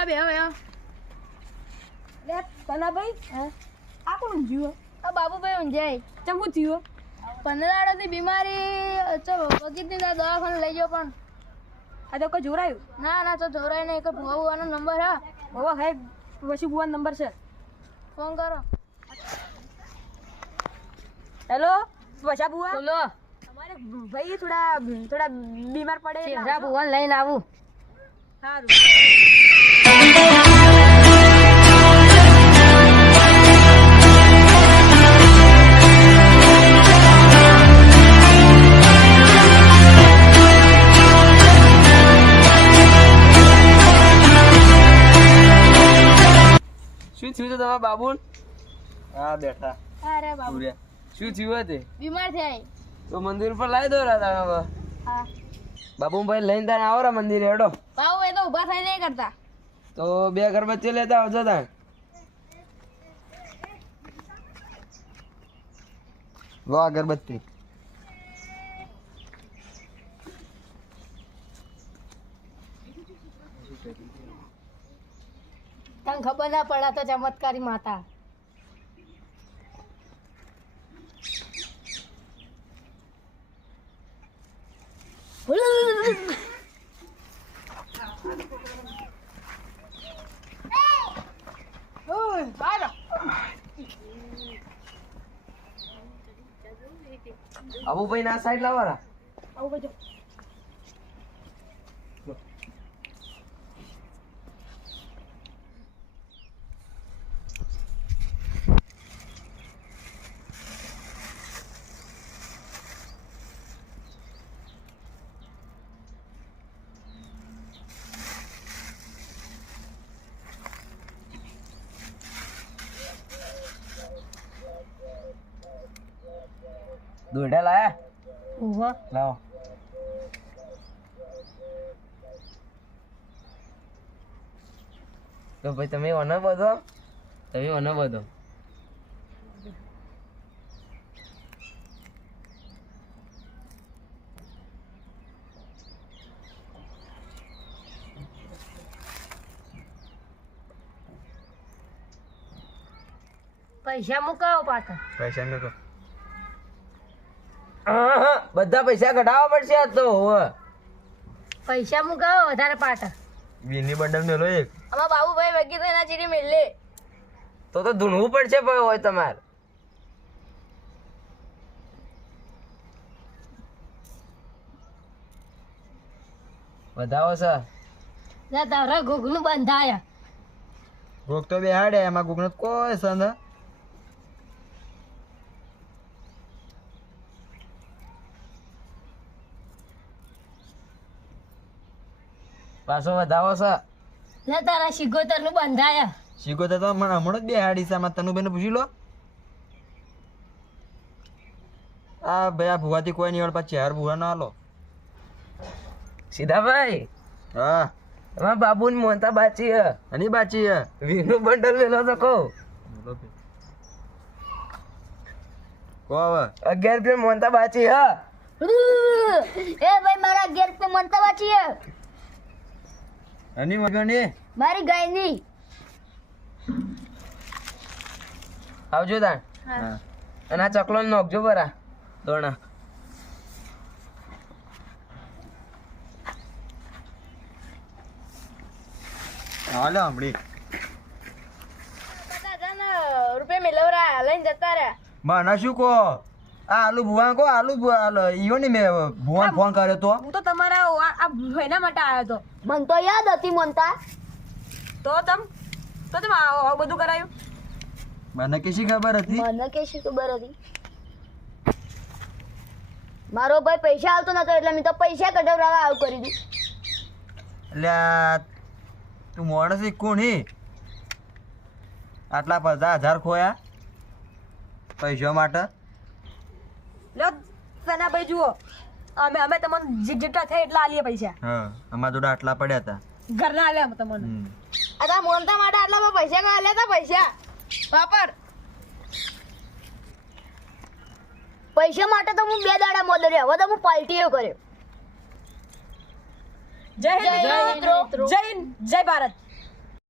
આવો બે હવે આવો લે તનાભાઈ હા. આ કોણ જીવો? આ બાબુભાઈ ઊંઝાઈ ચમ હું થયું પંદર દાડાથી બીમારી ચલો વગીતની દવાખાને લઈ જાઓ પણ. આ તો કોઈ જોરાયું? ના ના તો જોરાય નહીં. કે ભૂવા ભૂવાનો નંબર હા. બાબા હે પછી બુવાનો નંબર છે. ફોન કરો. હેલો? વશા બુઆ બોલો. અમારે ભાઈ થોડા થોડા બીમાર પડે ભૂવાને લઈને આવું. સારું શું થયું છે તમારા બાબુ હા બેઠા. અરે બાબુ. શું થયું તે બીમાર થયા. તો મંદિર પર લાવી દો રાતા બાબુ. ભાઈ લઈને તાને આવો રા મંદિરે હેડો. બાબુ એ તો ઊભા થઈ નહીં કરતા. તો બે અગરબત્તી લેતા આવજો તા લો અગરબત્તી તને ખબર ના પડે ચમત્કારી માતા. બાબુ ભાઈ ના સાઈડ લાવો રા દોઢા લાયા? લાવો. તો ભાઈ તમે ઓનો બધો? તમે ઓનો બધો? પૈસા મુકાવો પાછા. પૈસા મેકો. બધા પૈસા કઢાવવા પડશે આ તો હોવે પૈસા મુકાવો વધારે પાટા. વીની બંડલ મેલો એક. આમાં બાબુભાઈ વગી તો એના ચીરી મેલે. તો તો ધૂણવું પડશે ભાઈ હોય તમારે. વધાવો છે ના તારા ઘોઘનું બંધાયા. ઘોઘ તો બેહાડે એમાં ઘોઘનું કોઈ સંદ પાછો વધાવો છે લે તારા શિગોતરનું બંધાયા. શિગોતર તો મને હમણાં જ બેહાડી છે. આમાં તનુ બેને પૂછી લો. આ ભાઈ આ ભુવાથી કોઈ નહીં પાછી હાર ભુવા ના હાલો. સીધાભાઈ હા. એમાં બાબુ ને મોનતા બાચી હે. અને બાચી હે. વીનું બંડલ વેલો તો કહો. કો હવે. અગિયાર રૂપિયા મોનતા બાચી હે. એ ભાઈ મારા અગિયાર રૂપિયા બાચી હે. અને મગની મારી ગાયની આવજો તાણ. અને આ ચકલો નોખજો બરા. દોણા હાલો હમણી. રૂપિયા મેળવરા લઈને જતા રહ્યા. મને શું કહો? આ આલુ ભુવા કો આલુ ભુવા આલો ઈયો ને મેં ભુવાને ફોન કર્યો તો. હું તો તમારા આ આ માટે આવ્યો તો. મન તો યાદ હતી મનતા. તો તમ તો તમે આ બધું કરાયું? મને કેશી ખબર હતી? મને કે ખબર હતી? મારો ભાઈ પૈસા આવતો નતો એટલે મેં તો પૈસા કઢાવડાવવા આવું કરી દીધું. એટલે તું માણસ કોણી આટલા પચાસ હજાર ખોયા? પૈસા માટે? સનાભાઈ જુઓ. અમે અમે તમને જેટલા થાય એટલા આલીએ પૈસા. હા અમારા જોડે આટલા પડ્યા હતા ઘરના આલ્યા અમે તમને. હમ. આ તા મોનતા માટે આટલા પૈસા કયા લેતા પૈસા. વાપર. પૈસા માટે તો હું બે દાડા મોદો રહ્યો હવે તો હું પાલટીઓ કર્યો જય હિન્દ જય જય હિન્દ જય ભારત.